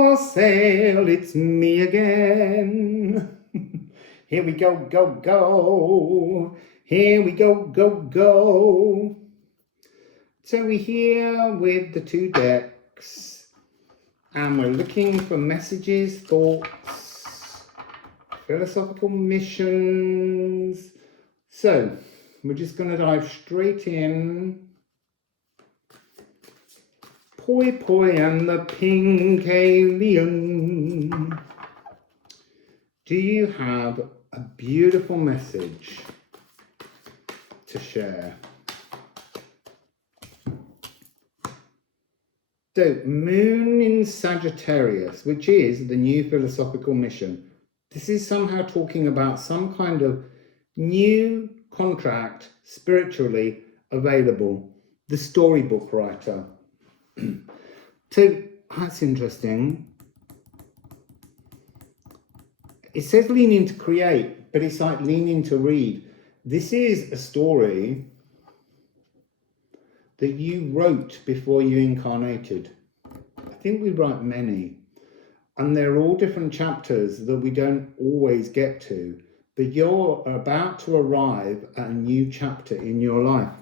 Wassail, it's me again. Here we go, go, go. Here we go, go, go. So we're here with the two decks and we're looking for messages, thoughts, philosophical missions. So we're just going to dive straight in. Poi Poi and the Pink Alien. Do you have a beautiful message to share? So, Moon in Sagittarius, which is the new philosophical mission. This is somehow talking about some kind of new contract spiritually available. The storybook writer. So that's interesting. It says leaning to create, but it's like leaning to read. This is a story that you wrote before you incarnated. I think we write many, and they're all different chapters that we don't always get to, but you're about to arrive at a new chapter in your life.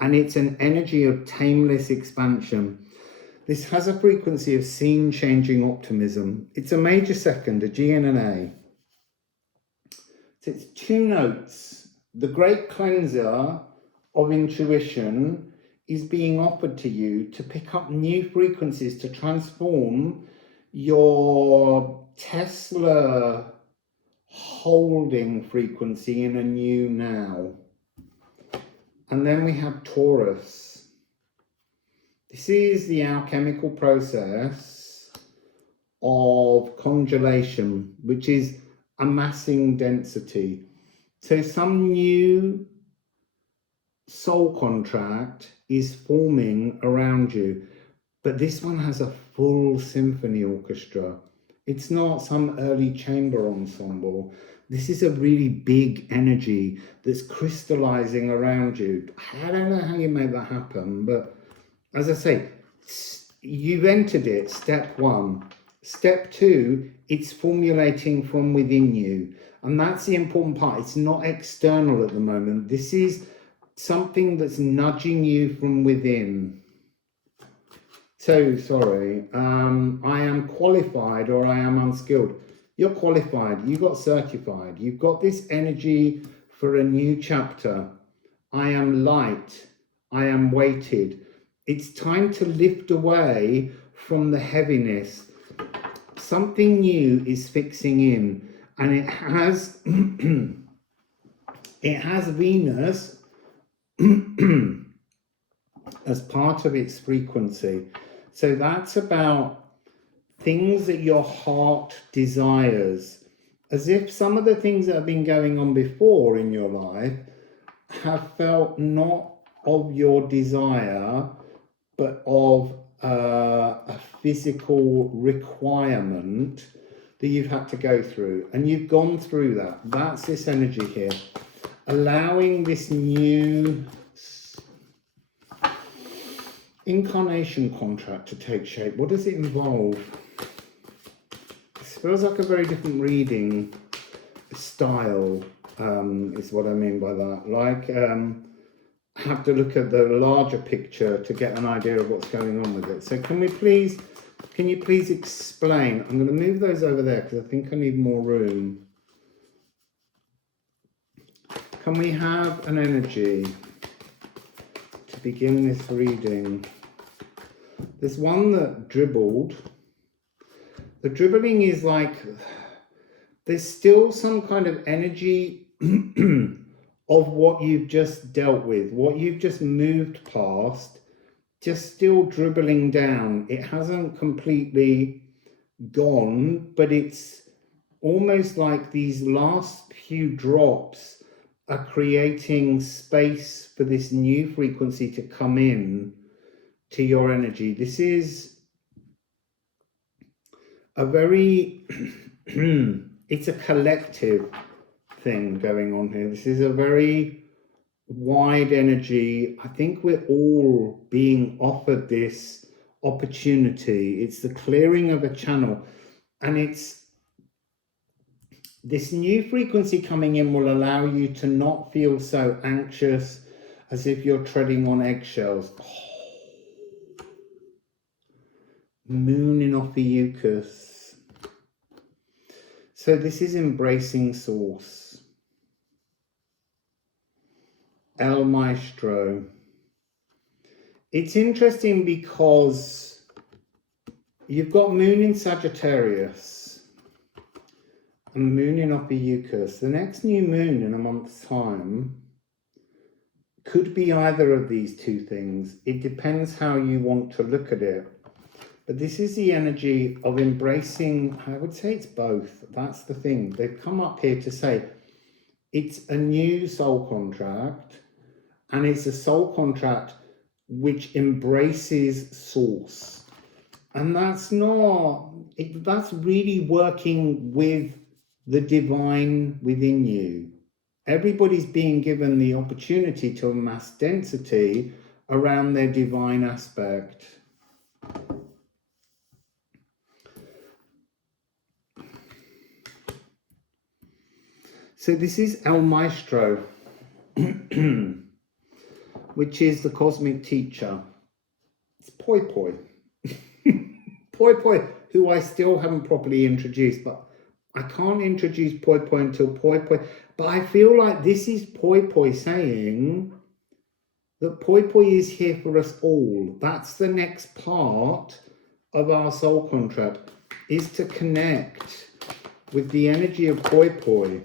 And it's an energy of tameless expansion. This has a frequency of scene-changing optimism. It's a major second, a G and an A. So it's two notes. The great cleanser of intuition is being offered to you to pick up new frequencies to transform your Tesla holding frequency in a new now. And then we have Taurus. This is the alchemical process of congelation, which is amassing density. So some new soul contract is forming around you, but this one has a full symphony orchestra. It's not some early chamber ensemble. This is a really big energy that's crystallizing around you. I don't know how you make that happen, but as I say, you've entered it, step one. Step two, it's formulating from within you. And that's the important part. It's not external at the moment. This is something that's nudging you from within. So, sorry, I am qualified or I am unskilled. You're qualified, you got certified, you've got this energy for a new chapter. I am light, I am weighted. It's time to lift away from the heaviness. Something new is fixing in, and it has it has Venus as part of its frequency. So that's about things that your heart desires, as if some of the things that have been going on before in your life have felt not of your desire, but of a physical requirement that you've had to go through. And you've gone through that. That's this energy here. Allowing this new incarnation contract to take shape. What does it involve? Feels like a very different reading style, is what I mean by that. Like, have to look at the larger picture to get an idea of what's going on with it. So can you please explain? I'm going to move those over there because I think I need more room. Can we have an energy to begin this reading? There's one that dribbled. The dribbling is like, there's still some kind of energy of what you've just dealt with, what you've just moved past, just still dribbling down. It hasn't completely gone, but it's almost like these last few drops are creating space for this new frequency to come in to your energy. This is a very, it's a collective thing going on here. This is a very wide energy. I think we're all being offered this opportunity. It's the clearing of a channel. And it's this new frequency coming in will allow you to not feel so anxious as if you're treading on eggshells. Moon in Ophiuchus. So this is embracing source. El Maestro. It's interesting because you've got Moon in Sagittarius and Moon in Ophiuchus. The next new moon in a month's time could be either of these two things. It depends how you want to look at it. But this is the energy of embracing, I would say it's both. That's the thing. They've come up here to say it's a new soul contract, and it's a soul contract which embraces source. And that's not, that's really working with the divine within you. Everybody's being given the opportunity to amass density around their divine aspect. So this is El Maestro, which is the cosmic teacher. It's Poi Poi. Poi Poi, who I still haven't properly introduced, but I can't introduce Poi Poi until Poi Poi. But I feel like this is Poi Poi saying that Poi Poi is here for us all. That's the next part of our soul contract, is to connect with the energy of Poi Poi.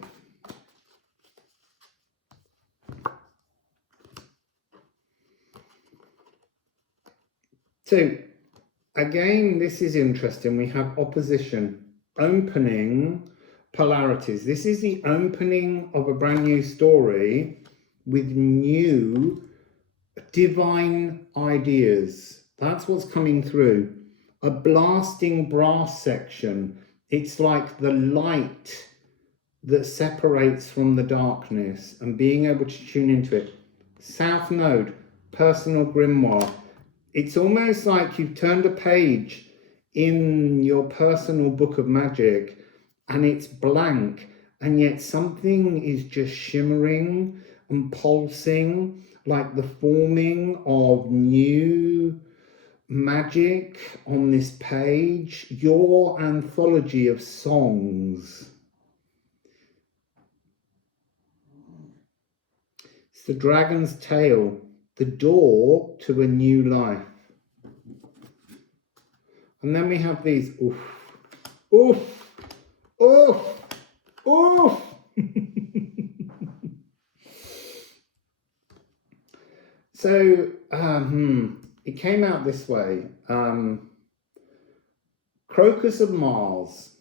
So, again, this is interesting. We have opposition, opening, polarities. This is the opening of a brand new story with new divine ideas. That's what's coming through. A blasting brass section. It's like the light that separates from the darkness and being able to tune into it. South Node, personal grimoire. It's almost like you've turned a page in your personal book of magic and it's blank, and yet something is just shimmering and pulsing, like the forming of new magic on this page, your anthology of songs. It's the dragon's tail, the door to a new life. And then we have these, oof, oof, oof, oof. So, it came out this way. Crocus of Mars,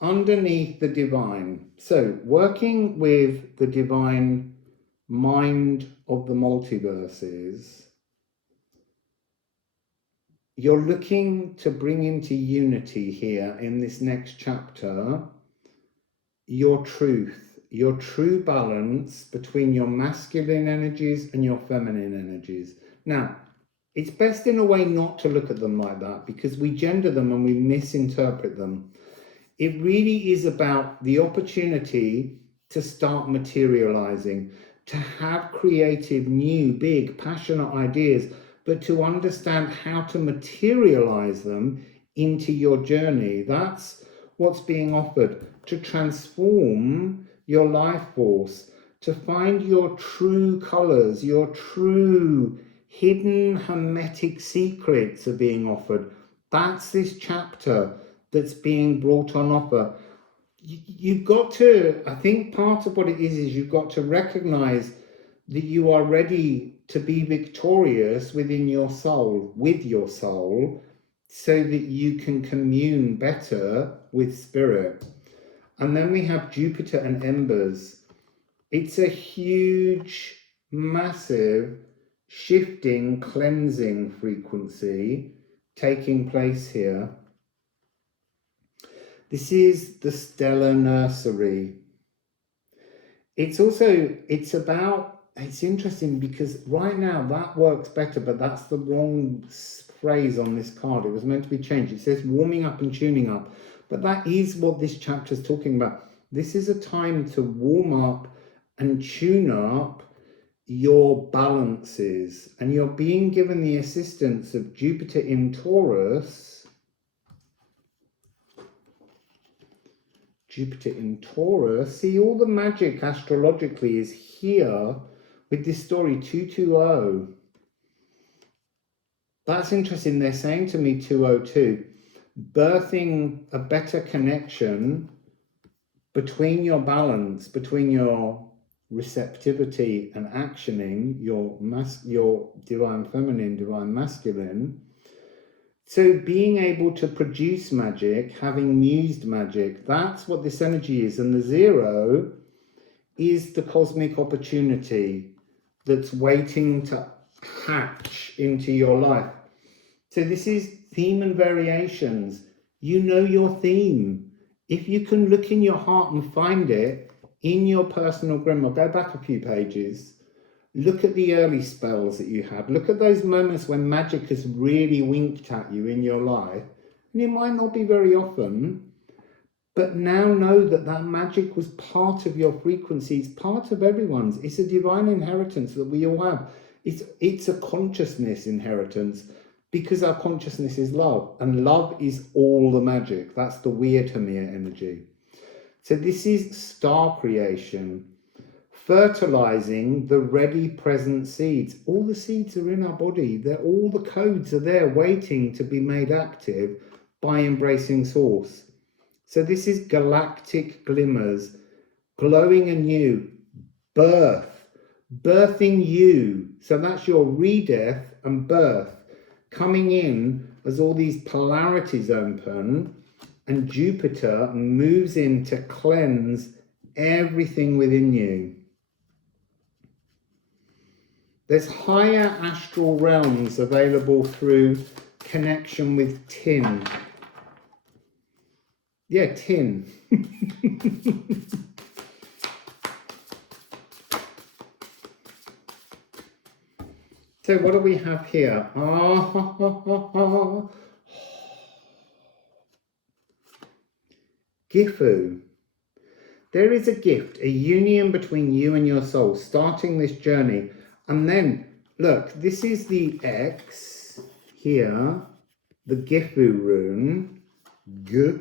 underneath the divine. So, working with the divine mind of the multiverses, you're looking to bring into unity here in this next chapter your truth, your true balance between your masculine energies and your feminine energies. Now, it's best in a way not to look at them like that, because we gender them and we misinterpret them. It really is about the opportunity to start materializing, to have creative, new, big, passionate ideas, but to understand how to materialize them into your journey. That's what's being offered, to transform your life force, to find your true colors, your true hidden hermetic secrets are being offered. That's this chapter that's being brought on offer. You've got to, I think part of what it is you've got to recognize that you are ready to be victorious within your soul, with your soul, so that you can commune better with spirit. And then we have Jupiter and Embers. It's a huge, massive, shifting, cleansing frequency taking place here. This is the stellar nursery. It's interesting because right now that works better, but that's the wrong phrase on this card. It was meant to be changed. It says warming up and tuning up. But that is what this chapter is talking about. This is a time to warm up and tune up your balances. And you're being given the assistance of Jupiter in Taurus. Jupiter in Taurus. See, all the magic astrologically is here with this story 220. That's interesting. They're saying to me 202, birthing a better connection between your balance, between your receptivity and actioning, your divine feminine, divine masculine. So being able to produce magic, having mused magic, that's what this energy is. And the 0 is the cosmic opportunity that's waiting to hatch into your life. So this is theme and variations. You know your theme. If you can look in your heart and find it in your personal grimoire, go back a few pages, look at the early spells that you had, look at those moments when magic has really winked at you in your life, and it might not be very often, but now know that that magic was part of your frequency. It's part of everyone's. It's a divine inheritance that we all have. It's a consciousness inheritance, because our consciousness is love, and love is all the magic. That's the weird Hermia energy. So this is star creation, fertilizing the ready present seeds. All the seeds are in our body. All the codes are there waiting to be made active by embracing source. So this is galactic glimmers, glowing anew, birthing you. So that's your re-death and birth, coming in as all these polarities open, and Jupiter moves in to cleanse everything within you. There's higher astral realms available through connection with tin. Yeah, tin. So what do we have here? Gifu. There is a gift, a union between you and your soul, starting this journey. And then, look, this is the X here, the Gifu rune, G,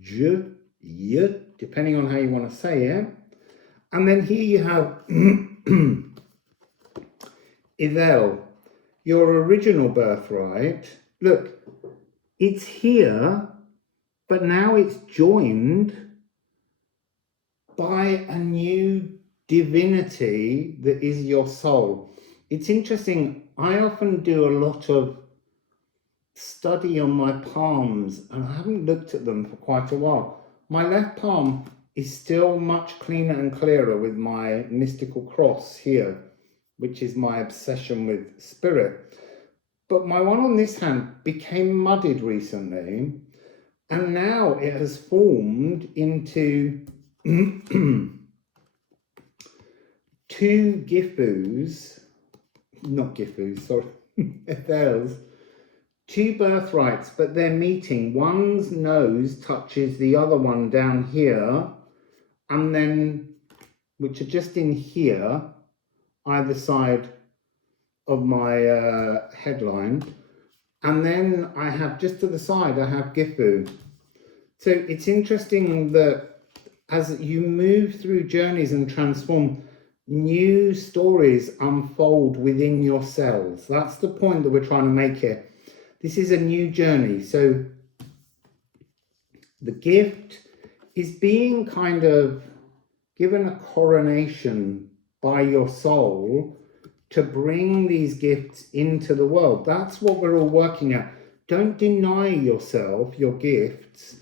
J, Y, depending on how you want to say it. And then here you have Ivel, your original birthright. Look, it's here, but now it's joined by a new divinity that is your soul. It's interesting. I often do a lot of study on my palms, and I haven't looked at them for quite a while. My left palm is still much cleaner and clearer with my mystical cross here, which is my obsession with spirit. But my one on this hand became muddied recently, and now it has formed into two Gifus, not Gifus, sorry, Ethels, two birthrights, but they're meeting. One's nose touches the other one down here, and then, which are just in here, either side of my headline. And then I have, just to the side, I have Gifu. So it's interesting that as you move through journeys and transform, new stories unfold within your cells. That's the point that we're trying to make here. This is a new journey. So the gift is being kind of given a coronation by your soul to bring these gifts into the world. That's what we're all working at. Don't deny yourself your gifts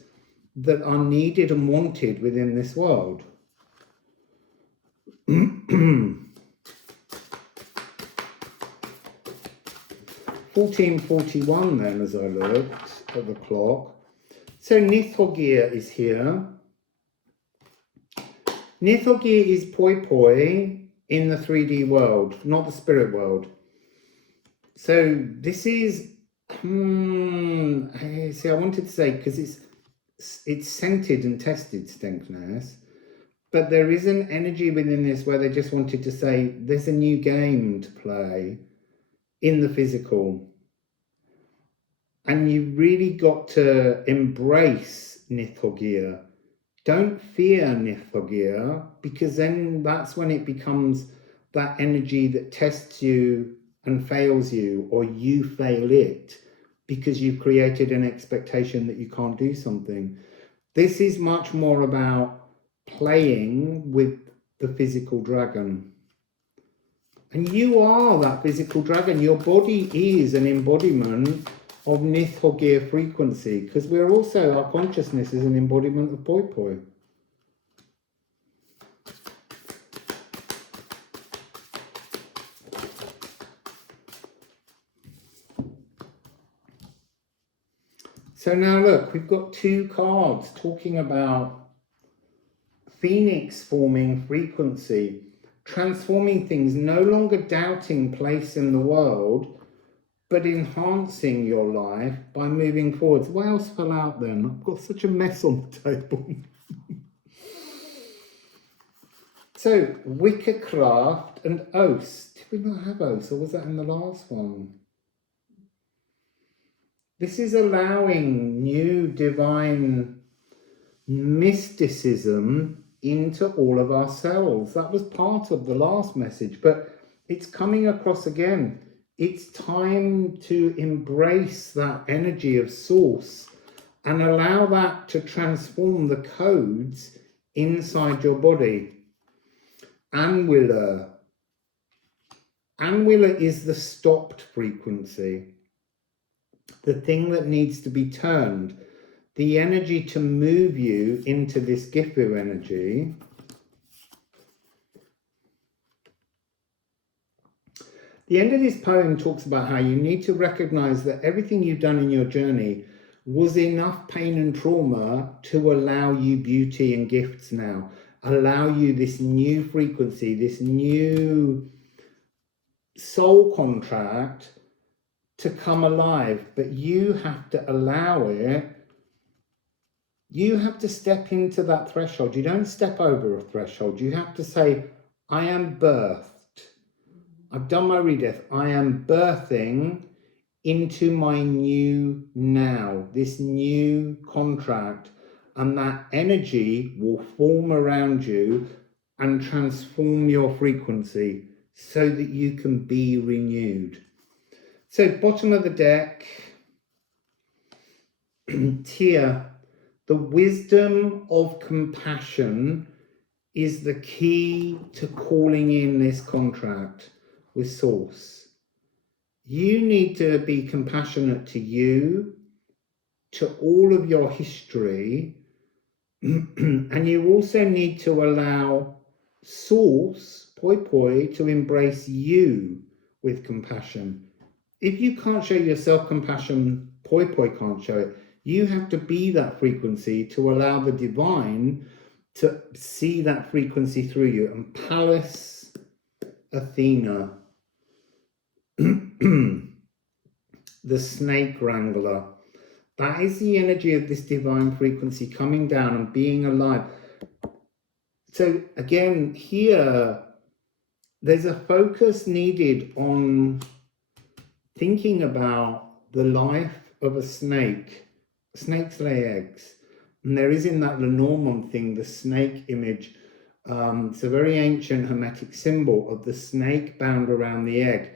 that are needed and wanted within this world. 1441 then, as I looked at the clock. So Nithogir is here. Nithogir is poi poi in the 3D world, not the spirit world. So this is See, I wanted to say, because it's scented and tested stankness, but there is an energy within this where they just wanted to say there's a new game to play in the physical, and you really got to embrace Nithogir. Don't fear Nithogir, because then that's when it becomes that energy that tests you and fails you, or you fail it because you've created an expectation that you can't do something. This is much more about playing with the physical dragon. And you are that physical dragon. Your body is an embodiment of Nithogir frequency, because we're also, our consciousness is an embodiment of Poi Poi. So now look, we've got 2 cards talking about Phoenix forming frequency, transforming things, no longer doubting place in the world, but enhancing your life by moving forwards. What else fell out then? I've got such a mess on the table. So, Wickercraft and Oath. Did we not have Oath, or was that in the last one? This is allowing new divine mysticism into all of ourselves. That was part of the last message, but it's coming across again. It's time to embrace that energy of source and allow that to transform the codes inside your body. Anwiller. Anwiller is the stopped frequency, the thing that needs to be turned, the energy to move you into this Gifu energy. The end of this poem talks about how you need to recognize that everything you've done in your journey was enough pain and trauma to allow you beauty and gifts now, allow you this new frequency, this new soul contract to come alive, but you have to allow it. You have to step into that threshold. You don't step over a threshold. You have to say, I am birthed. I've done my rebirth. I am birthing into my new now, this new contract, and that energy will form around you and transform your frequency so that you can be renewed. So, bottom of the deck, Tia, the wisdom of compassion is the key to calling in this contract with Source. You need to be compassionate to you, to all of your history, and you also need to allow Source, Poi Poi, to embrace you with compassion. If you can't show yourself compassion, Poi Poi can't show it. You have to be that frequency to allow the divine to see that frequency through you. And Pallas Athena, the snake wrangler, that is the energy of this divine frequency coming down and being alive. So again, here, there's a focus needed on thinking about the life of a snake. Snakes lay eggs. And there is in that Lenormand thing, the snake image. It's a very ancient Hermetic symbol of the snake bound around the egg.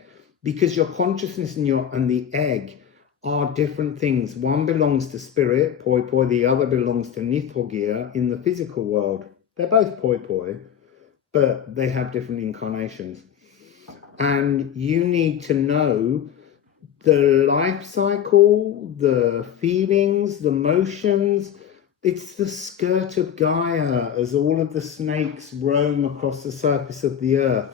Because your consciousness and the egg are different things. One belongs to spirit, Poi Poi, the other belongs to Nithogir in the physical world. They're both Poi Poi, but they have different incarnations. And you need to know the life cycle, the feelings, the motions. It's the skirt of Gaia as all of the snakes roam across the surface of the earth.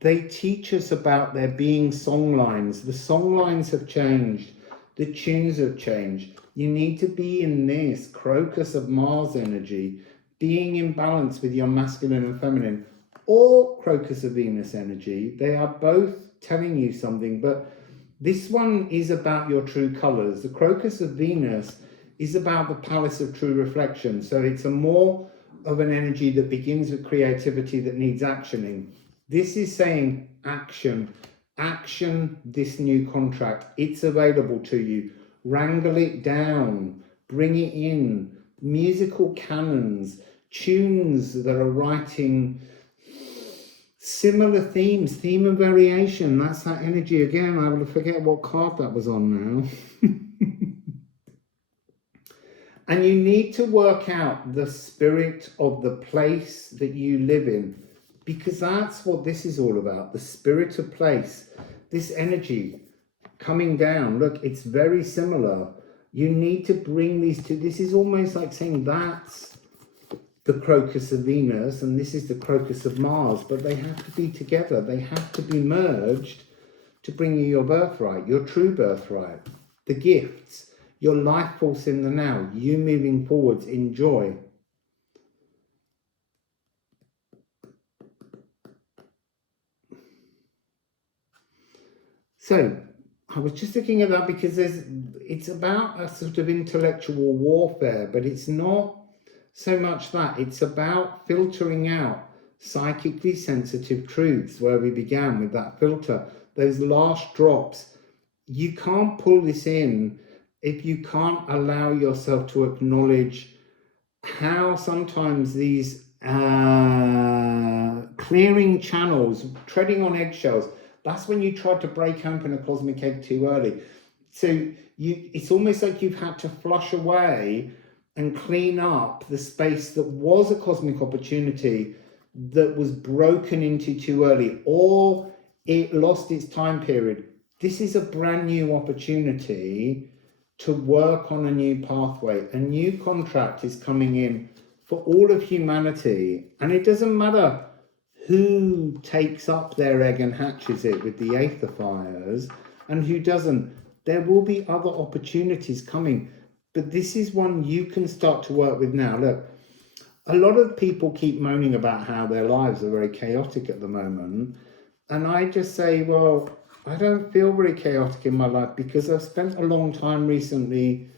They teach us about there being song lines. The song lines have changed. The tunes have changed. You need to be in this Crocus of Mars energy, being in balance with your masculine and feminine, or Crocus of Venus energy. They are both telling you something, but This one is about your true colours. The Crocus of Venus is about the Palace of True Reflection. So it's a more of an energy that begins with creativity that needs actioning. This is saying action. Action this new contract. It's available to you. Wrangle it down. Bring it in. Musical canons. Tunes that are writing similar themes, theme and variation. That's that energy again. I will forget what card that was on now. And you need to work out the spirit of the place that you live in, because that's what this is all about, the spirit of place. This energy coming down, look, it's very similar. You need to bring these two. This is almost like saying that's the Crocus of Venus and this is the Crocus of Mars, but they have to be together. They have to be merged to bring you your birthright, your true birthright, the gifts, your life force in the now, you moving forwards in joy. So I was just looking at that because it's about a sort of intellectual warfare, but it's not so much that. It's about filtering out psychically sensitive truths, where we began with that filter, those last drops. You can't pull this in if you can't allow yourself to acknowledge how sometimes these clearing channels, treading on eggshells, that's when you try to break open a cosmic egg too early. So it's almost like you've had to flush away and clean up the space that was a cosmic opportunity that was broken into too early, or it lost its time period. This is a brand new opportunity to work on a new pathway. A new contract is coming in for all of humanity. And it doesn't matter who takes up their egg and hatches it with the Aether fires and who doesn't. There will be other opportunities coming. But this is one you can start to work with now. Look, a lot of people keep moaning about how their lives are very chaotic at the moment. And I just say, well, I don't feel very chaotic in my life because I've spent a long time recently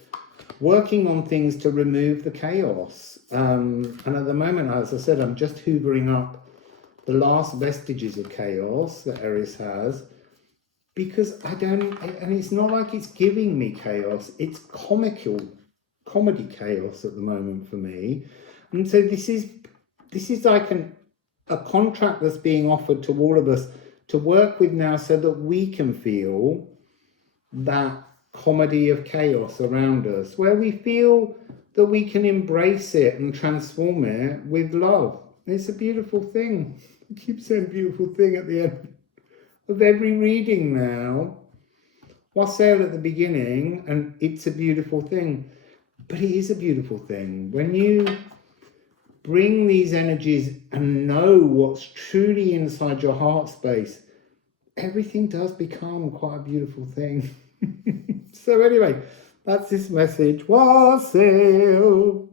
working on things to remove the chaos. And at the moment, as I said, I'm just hoovering up the last vestiges of chaos that Eris has, because I don't, and it's not like it's giving me chaos, it's comedy chaos at the moment for me. And so this is like a contract that's being offered to all of us to work with now so that we can feel that comedy of chaos around us, where we feel that we can embrace it and transform it with love. It's a beautiful thing. I keep saying beautiful thing at the end of every reading now. Wassail at the beginning, and it's a beautiful thing. But it is a beautiful thing. When you bring these energies and know what's truly inside your heart space, everything does become quite a beautiful thing. So anyway, that's this message. Wassail.